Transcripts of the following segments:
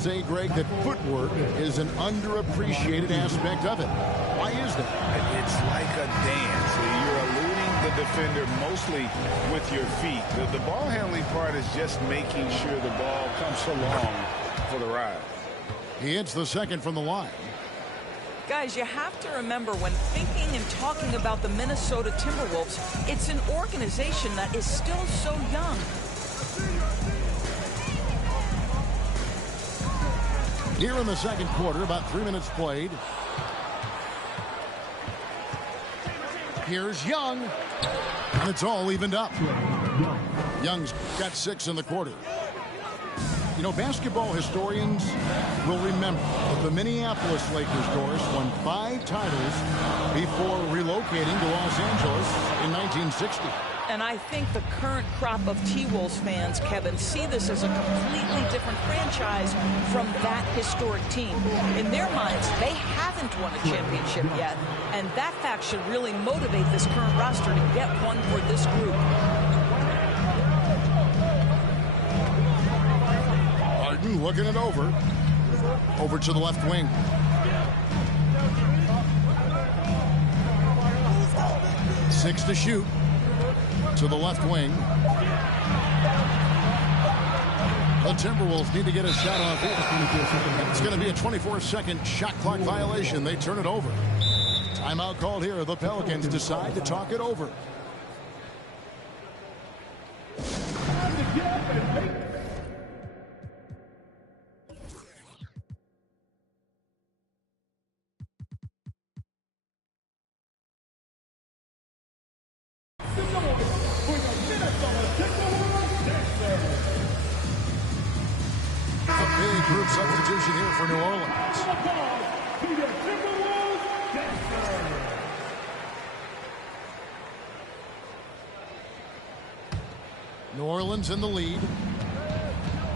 Say, Greg, that footwork is an underappreciated aspect of it. Why is that? It's like a dance. You're eluding the defender mostly with your feet. The ball handling part is just making sure the ball comes along for the ride. He hits the second from the line. Guys, you have to remember when thinking and talking about the Minnesota Timberwolves, it's an organization that is still so young. Here in the second quarter, about 3 minutes played. Here's Young, and it's all evened up. Young's got 6 in the quarter. You know, basketball historians will remember that the Minneapolis Lakers, Doris, won 5 titles before relocating to Los Angeles in 1960. And I think the current crop of T-Wolves fans, Kevin, see this as a completely different franchise from that historic team. In their minds, they haven't won a championship yet, and that fact should really motivate this current roster to get one for this group. Harden looking it over. Over to the left wing. Six to shoot. To the left wing. The Timberwolves need to get a shot off here. It's going to be a 24-second shot clock violation. They turn it over. Timeout called here. The Pelicans decide to talk it over. Group substitution here for New Orleans. New Orleans in the lead.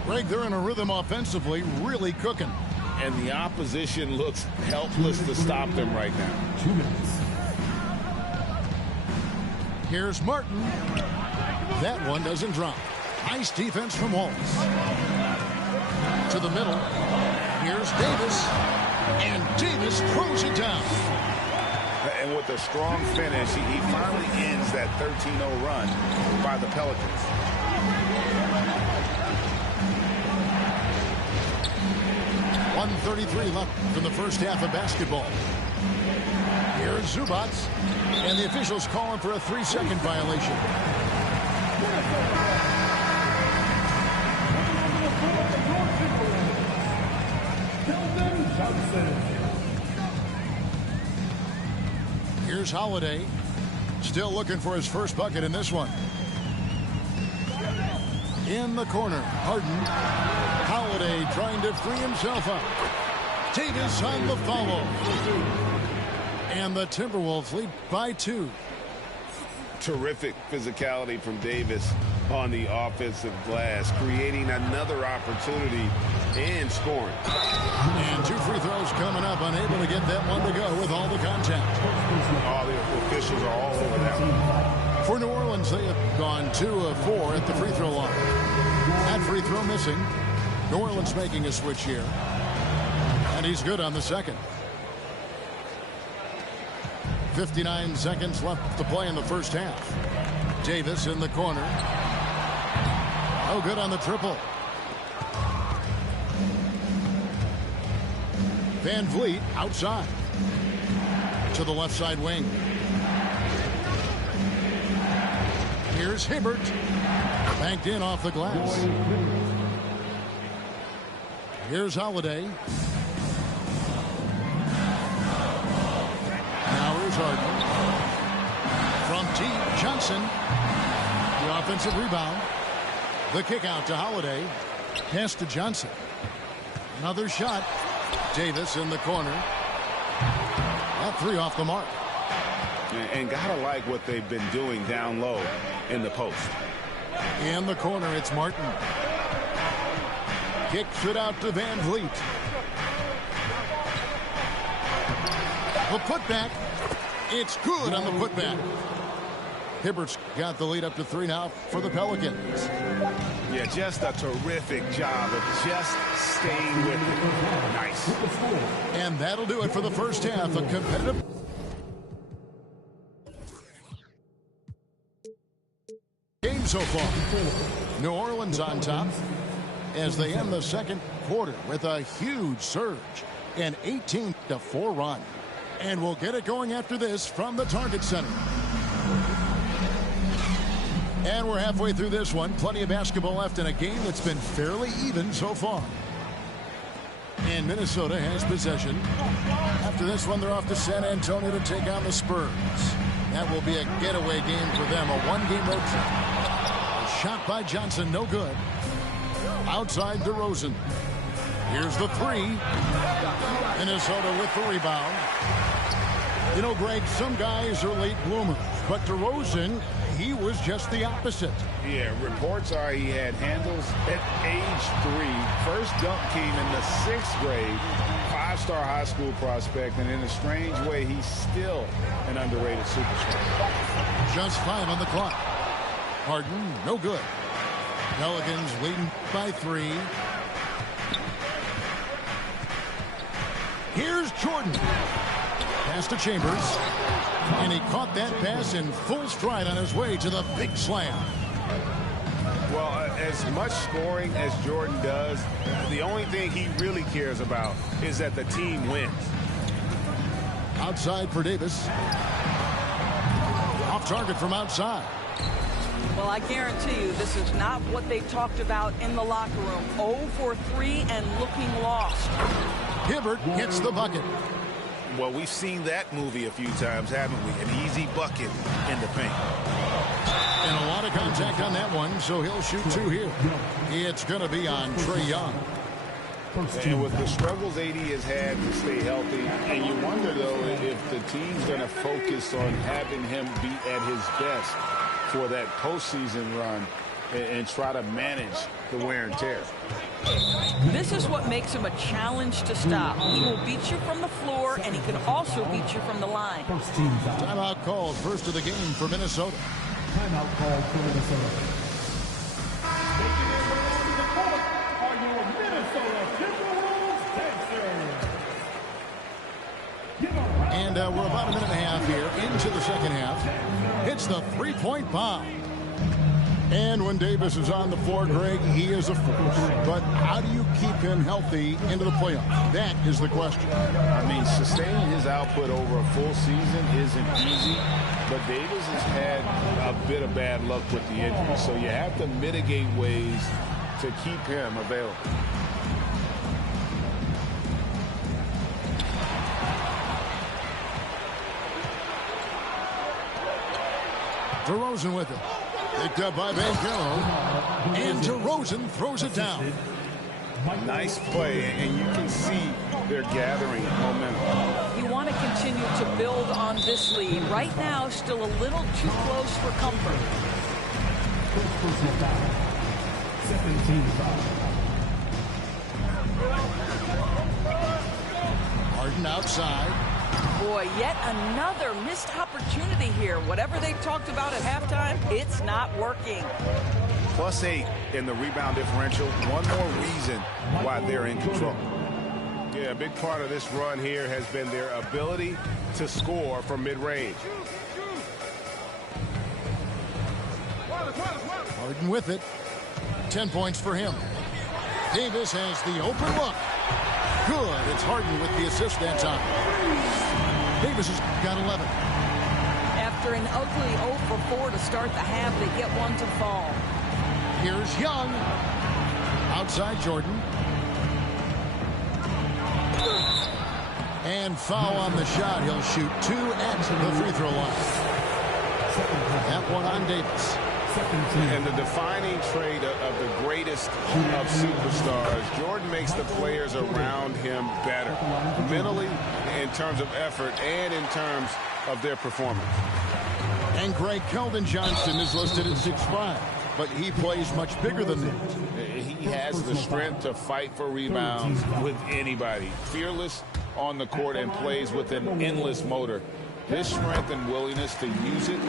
Greg, they're in a rhythm offensively, really cooking. And the opposition looks helpless to stop them right now. 2 minutes. Here's Martin. That one doesn't drop. Nice defense from Wallace. To the middle. Here's Davis. And Davis throws it down. And with a strong finish, he finally ends that 13-0 run by the Pelicans. .133 left in the first half of basketball. Here's Zubac. And the officials calling for a 3-second violation. Here's Holiday. Still looking for his first bucket in this one. In the corner, Harden. Holiday trying to free himself up. Davis on the follow. And the Timberwolves lead by 2. Terrific physicality from Davis on the offensive glass, creating another opportunity and scoring. And 2 free throws coming up, unable to get that one to go with all the contact. All the officials are all over that one. For New Orleans, they have gone 2 of 4 at the free throw line. That free throw missing. New Orleans making a switch here. And he's good on the second. 59 seconds left to play in the first half. Davis in the corner. No good on the triple. Van Vliet outside. To the left side wing. Here's Hibbert. Banked in off the glass. Here's Holiday. Now here's Harden. From deep, Johnson. The offensive rebound. The kick out to Holiday. Pass to Johnson. Another shot. Davis in the corner. That 3 off the mark. And gotta like what they've been doing down low in the post. In the corner, it's Martin. Kicks it out to Van Vliet. The putback. It's good on the putback. Hibbert's got the lead up to 3 now for the Pelicans. Yeah, just a terrific job of just staying with it. Nice. And that'll do it for the first half. A competitive game so far. New Orleans on top as they end the second quarter with a huge surge, an 18-4 run. And we'll get it going after this from the Target Center. And we're halfway through this one. Plenty of basketball left in a game that's been fairly even so far. And Minnesota has possession. After this one, they're off to San Antonio to take on the Spurs. That will be a getaway game for them, a one-game road trip. A shot by Johnson, no good. Outside DeRozan. Here's the three. Minnesota with the rebound. You know, Greg, some guys are late bloomers, but DeRozan, he was just the opposite. Yeah, reports are he had handles at age 3. First dunk came in the 6th grade. 5-star high school prospect, and in a strange way, he's still an underrated superstar. Just 5 on the clock. Harden, no good. Pelicans leading by 3. Here's Jordan. Pass to Chambers. And he caught that pass in full stride on his way to the big slam. Well, as much scoring as Jordan does, the only thing he really cares about is that the team wins. Outside for Davis. Off target from outside. Well, I guarantee you this is not what they talked about in the locker room. 0 for 3 and looking lost. Hibbert gets the bucket. Well, we've seen that movie a few times, haven't we? An easy bucket in the paint. And a lot of contact on that one, so he'll shoot 2 here. It's going to be on Trae Young. And with the struggles AD has had to stay healthy, and you wonder, though, if the team's going to focus on having him be at his best for that postseason run and try to manage the wear and tear. This is what makes him a challenge to stop. He will beat you from the floor, and he can also beat you from the line. Timeout called, first of the game for Minnesota. Timeout called for Minnesota. Making their way onto the court are your Minnesota Timberwolves dancers. And we're about a minute and a half here into the second half. Hits the three-point bomb. And when Davis is on the floor, Greg, he is a force. But how do you keep him healthy into the playoffs? That is the question. I mean, sustaining his output over a full season isn't easy, but Davis has had a bit of bad luck with the injury, so you have to mitigate ways to keep him available. DeRozan with it. Picked up by Banchero. And DeRozan throws it down. Nice play, and you can see they're gathering momentum. You want to continue to build on this lead. Right now, still a little too close for comfort. First personal foul. 17 foul. Harden outside. Boy, yet another missed opportunity here. Whatever they talked about at halftime, it's not working. +8 in the rebound differential. One more reason why they're in control. Yeah, a big part of this run here has been their ability to score from mid-range. Harden with it. 10 points for him. Davis has the open look. Good. It's Harden with the assist that time. Davis has got 11. After an ugly 0 for 4 to start the half, they get one to fall. Here's Young. Outside Jordan. And foul on the shot. He'll shoot 2 at the free throw line. That one on Davis. And the defining trait of the greatest of superstars, Jordan makes the players around him better, mentally, in terms of effort, and in terms of their performance. And Greg, Keldon Johnson is listed at 6'5", but he plays much bigger than that. He has the strength to fight for rebounds with anybody. Fearless on the court and plays with an endless motor. His strength and willingness to use it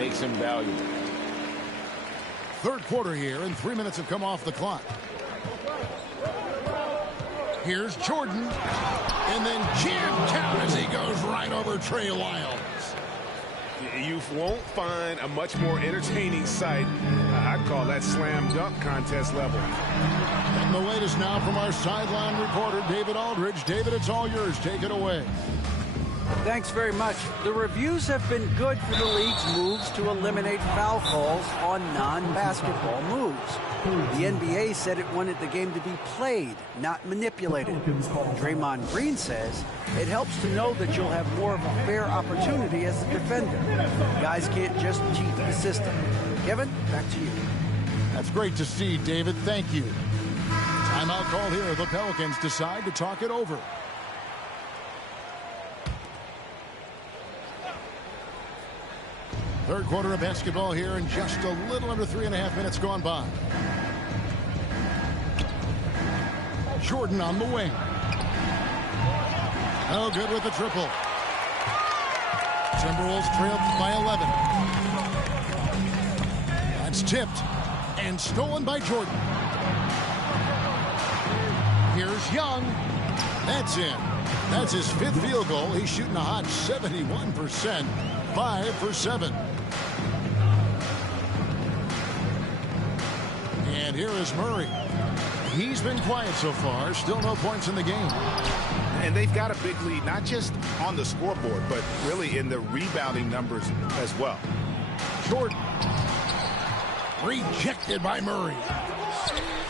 makes him valuable. Third quarter here, and 3 minutes have come off the clock. Here's Jordan, and then jammed out as he goes right over Trey Lyles. You won't find a much more entertaining sight. I'd call that slam dunk contest level. And the latest now from our sideline reporter, David Aldridge. David, it's all yours. Take it away. Thanks very much. The reviews have been good for the league's moves to eliminate foul calls on non-basketball moves. The NBA said it wanted the game to be played, not manipulated. Draymond Green says it helps to know that you'll have more of a fair opportunity as a defender. Guys can't just cheat the system. Kevin, back to you. That's great to see, David. Thank you. Timeout call here. The Pelicans decide to talk it over. Third quarter of basketball here, and just a little under 3.5 minutes gone by. Jordan on the wing. Oh, good with the triple. Timberwolves trail by 11. That's tipped and stolen by Jordan. Here's Young. That's in. That's his 5th field goal. He's shooting a hot 71%. 5 for 7. And here is Murray. He's been quiet so far. Still no points in the game. And they've got a big lead, not just on the scoreboard, but really in the rebounding numbers as well. Jordan. Rejected by Murray.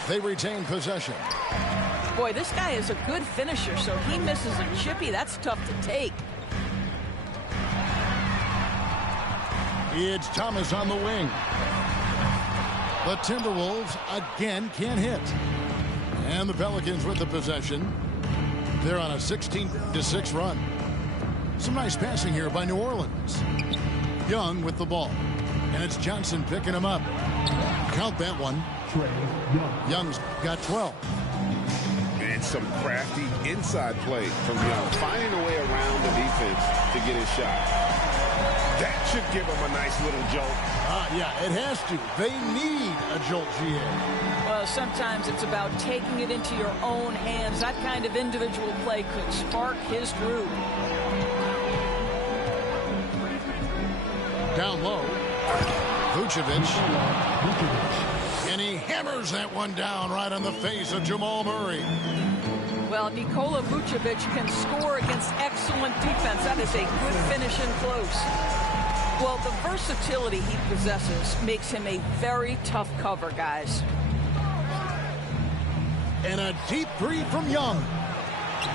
They retain possession. Boy, this guy is a good finisher, so he misses a chippy. That's tough to take. It's Thomas on the wing. The Timberwolves again can't hit. And the Pelicans with the possession. They're on a 16-6 run. Some nice passing here by New Orleans. Young with the ball. And it's Johnson picking him up. Count that one. Young's got 12. And some crafty inside play from Young, finding a way around the defense to get his shot. That should give him a nice little jolt. Yeah, it has to. They need a jolt, GA. Well, sometimes it's about taking it into your own hands. That kind of individual play could spark his groove. Down low. Vucevic. And he hammers that one down right on the face of Jamal Murray. Well, Nikola Vucevic can score against excellent defense. That is a good finish in close. Well, the versatility he possesses makes him a very tough cover, guys. And a deep three from Young.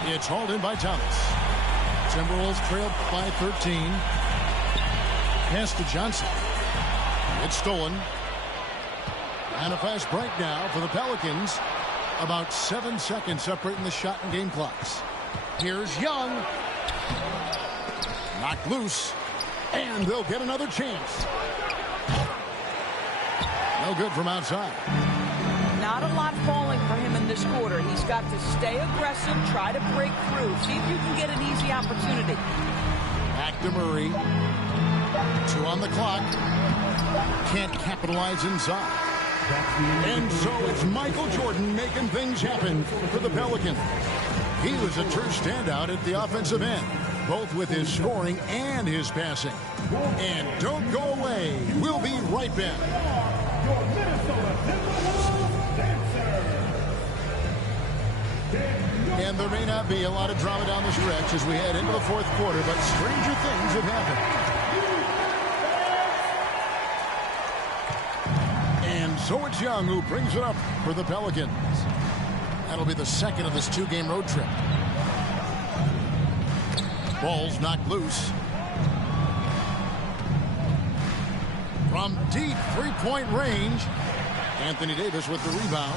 It's hauled in by Thomas. Timberwolves trail by 13. Pass to Johnson. It's stolen. And a fast break now for the Pelicans. About 7 seconds separating the shot and game clocks. Here's Young. Knocked loose. And they'll get another chance. No good from outside. Not a lot falling for him in this quarter. He's got to stay aggressive, try to break through, see if you can get an easy opportunity. Back to Murray. 2 on the clock. Can't capitalize inside. And so it's Michael Jordan making things happen for the Pelicans. He was a true standout at the offensive end, both with his scoring and his passing. And don't go away. We'll be right back. And there may not be a lot of drama down the stretch as we head into the fourth quarter, but stranger things have happened. And so it's Young who brings it up for the Pelicans. That'll be the second of this 2-game road trip. Ball's knocked loose. From deep three-point range, Anthony Davis with the rebound.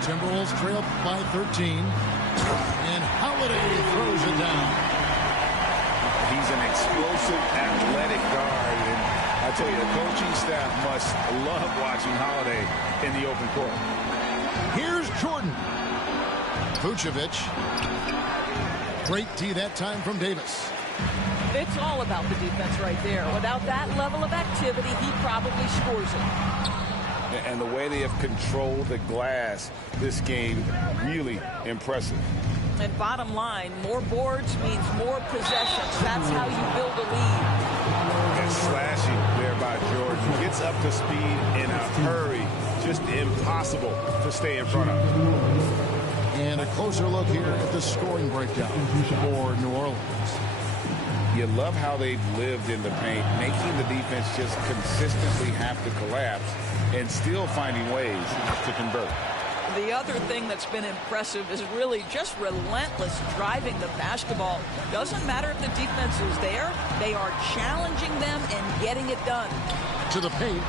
Timberwolves trail by 13. And Holiday throws it down. He's an explosive, athletic guard. And I tell you, the coaching staff must love watching Holiday in the open court. Here's Jordan. Vucevic. Great tee that time from Davis. It's all about the defense right there. Without that level of activity, he probably scores it. And the way they have controlled the glass this game, really impressive. And bottom line, more boards means more possessions. That's how you build a lead. And slashing there by Jordan. Gets up to speed in a hurry. Just impossible to stay in front of. And a closer look here at the scoring breakdown for New Orleans. You love how they've lived in the paint, making the defense just consistently have to collapse and still finding ways to convert. The other thing that's been impressive is really just relentless driving the basketball. Doesn't matter if the defense is there, they are challenging them and getting it done. To the paint,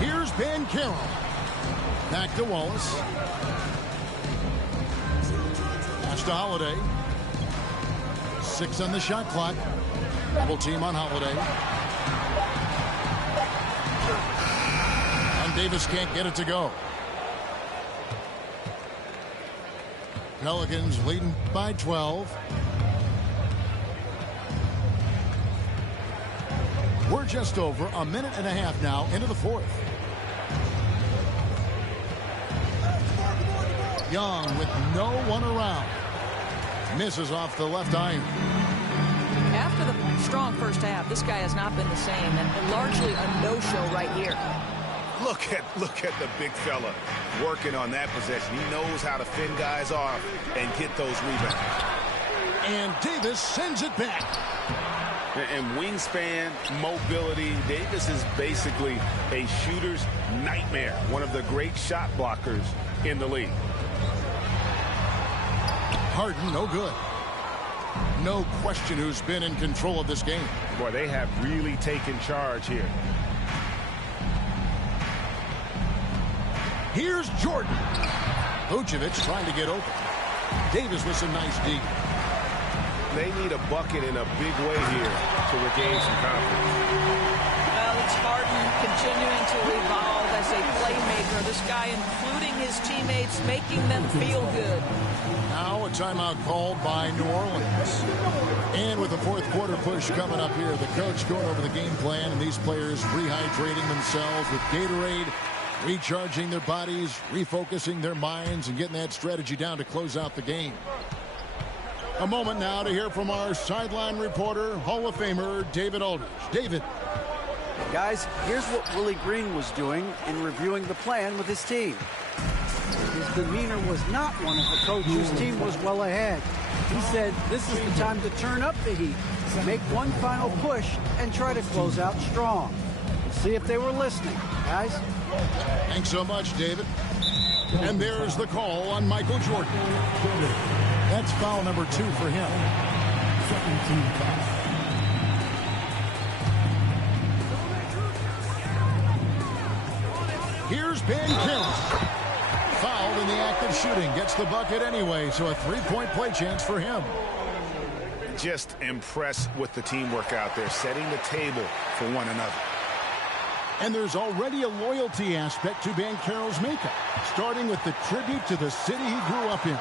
here's Banchero. Back to Wallace. Pass to Holiday. 6 on the shot clock. Double team on Holiday. And Davis can't get it to go. Pelicans leading by 12. We're just over a minute and a half now into the fourth. Young with no one around. Misses off the left iron. After the strong first half, this guy has not been the same, and largely a no-show right here. Look at the big fella working on that possession. He knows how to fend guys off and get those rebounds. And Davis sends it back. And wingspan, mobility, Davis is basically a shooter's nightmare. One of the great shot blockers in the league. Harden, no good. No question who's been in control of this game. Boy, they have really taken charge here. Here's Jordan. Vucevic trying to get open. Davis with some nice D. They need a bucket in a big way here to regain some confidence. Well, it's Harden continuing to evolve as a playmaker. This guy, including his teammates, making them feel good. Now a timeout called by New Orleans. And with the fourth quarter push coming up here, the coach going over the game plan, and these players rehydrating themselves with Gatorade, recharging their bodies, refocusing their minds, and getting that strategy down to close out the game. A moment now to hear from our sideline reporter, Hall of Famer David Aldridge. David. Guys, here's what Willie Green was doing in reviewing the plan with his team. His demeanor was not one of the coach whose team was well ahead. He said this is the time to turn up the heat, make one final push, and try to close out strong. See if they were listening, guys. Thanks so much, David. And there's the call on Michael Jordan. That's foul number 2 for him. Second team foul. Here's Banchero. Fouled in the act of shooting. Gets the bucket anyway, so a three-point play chance for him. Just impressed with the teamwork out there, setting the table for one another. And there's already a loyalty aspect to Banchero's makeup, starting with the tribute to the city he grew up in.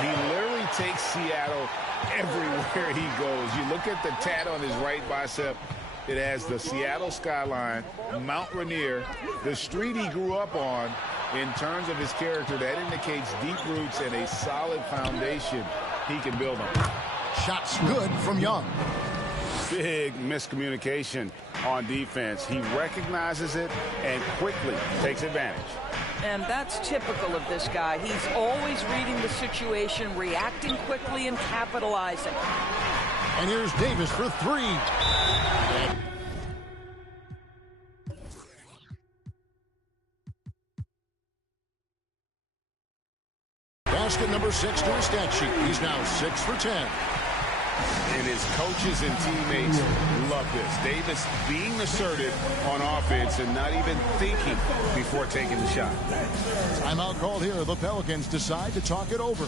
He literally takes Seattle everywhere he goes. You look at the tat on his right bicep. It has the Seattle skyline, Mount Rainier, the street he grew up on. In terms of his character, that indicates deep roots and a solid foundation he can build on. Shots good from Young. Big miscommunication on defense. He recognizes it and quickly takes advantage. And that's typical of this guy. He's always reading the situation, reacting quickly, and capitalizing. And here's Davis for 3. Basket number 6 to his stat sheet. He's now 6 for 10. And his coaches and teammates love this. Davis being assertive on offense and not even thinking before taking the shot. Timeout called here. The Pelicans decide to talk it over.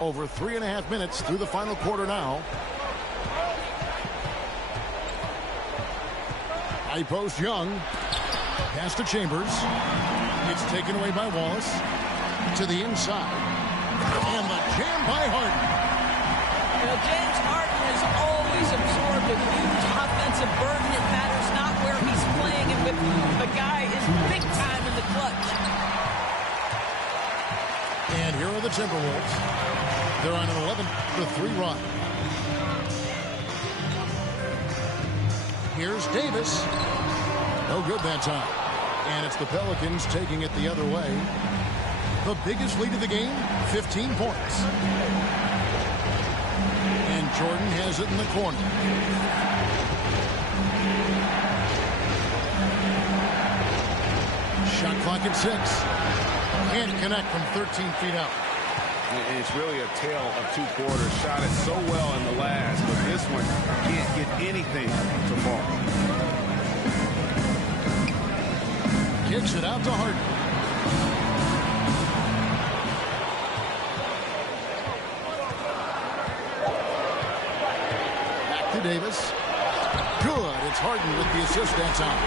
Over 3.5 minutes through the final quarter now. High post Young. Pass to Chambers. It's taken away by Wallace. To the inside. And the jam by Harden. You know, James Harden has always absorbed a huge offensive burden. It matters not where he's playing and with whom. The guy is big time in the clutch. And here are the Timberwolves. They're on an 11-3 run. Here's Davis. No good that time. And it's the Pelicans taking it the other way. The biggest lead of the game, 15 points. And Jordan has it in the corner. Shot clock at 6. Can't connect from 13 feet out. And it's really a tale of two quarters. Shot it so well in the last, but this one can't get anything to fall. Kicks it out to Harden. Back to Davis. Good. It's Harden with the assist that time.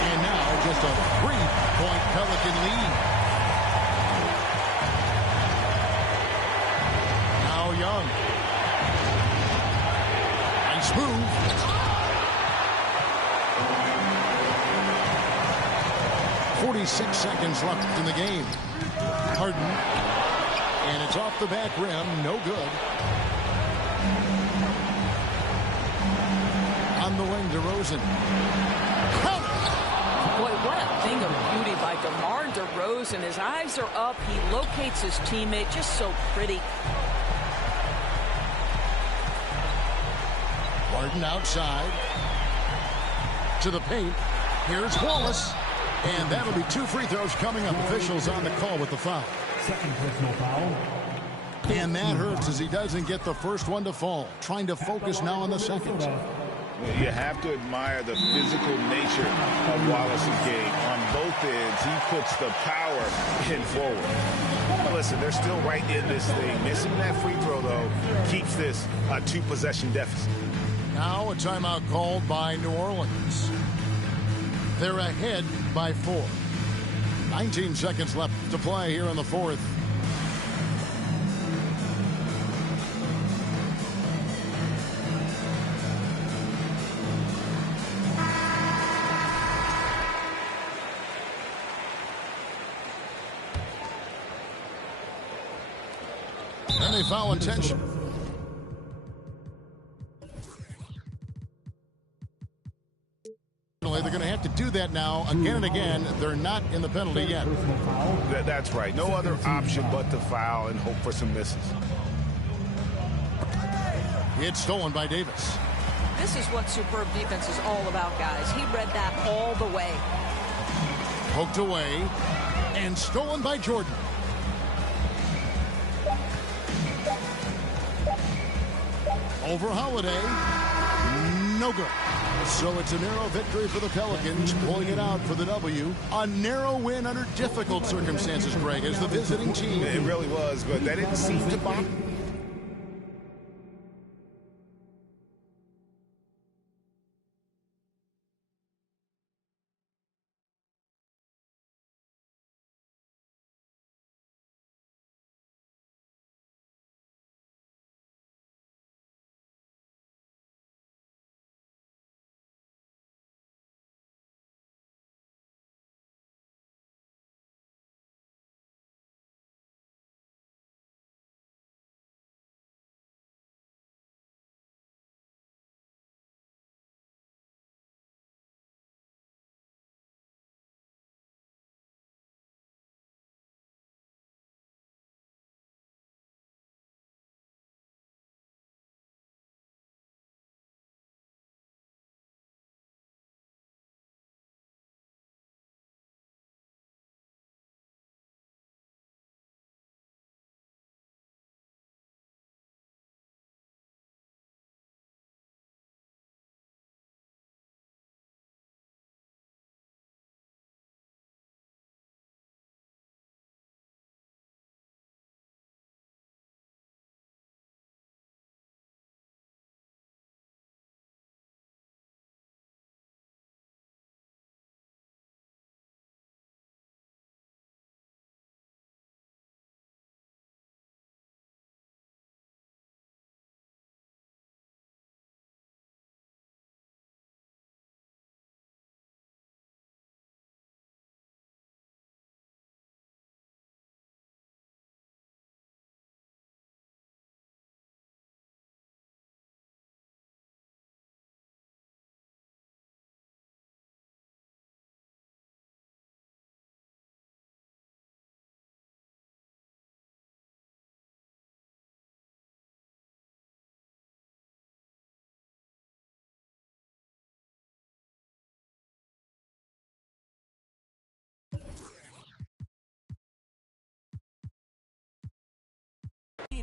And now just a 3-point Pelican lead. Young. Nice move. .46 seconds left in the game. Harden. And it's off the back rim. No good. On the wing, DeRozan. Boy, what a thing of beauty by DeMar DeRozan. His eyes are up. He locates his teammate. Just so pretty. Harden outside to the paint. Here's Wallace. And that'll be 2 free throws coming up. Officials on the call with the foul. Second personal foul. And that hurts as he doesn't get the first one to fall. Trying to focus now on the second. You have to admire the physical nature of Wallace's game. On both ends, he puts the power in forward. But listen, they're still right in this thing. Missing that free throw, though, keeps this a 2-possession deficit. Now a timeout called by New Orleans. They're ahead by 4. 19 seconds left to play here in the fourth. And they foul intention. They're going to have to do that now again and again. They're not in the penalty yet. That's right. No other option but to foul and hope for some misses. It's stolen by Davis. This is what superb defense is all about, guys. He read that all the way. Poked away and stolen by Jordan. Over Holiday. No good. So it's a narrow victory for the Pelicans, pulling it out for the W. A narrow win under difficult circumstances, Greg, as the visiting team. It really was, but that didn't seem to bother.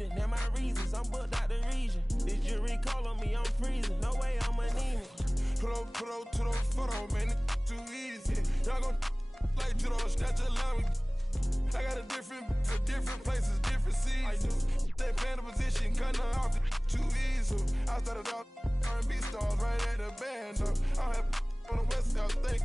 and my reasons, I'm booked out the region. Did you recall on me? I'm freezing. No way I'm anemic. Put up to those photos, man. It's too easy. Y'all gon' like to those, that's just allow me. I got a different for different places, different seasons. They playing the position, cutting her off too easy. I started out R&B stars right at the band. I have on the West Coast, think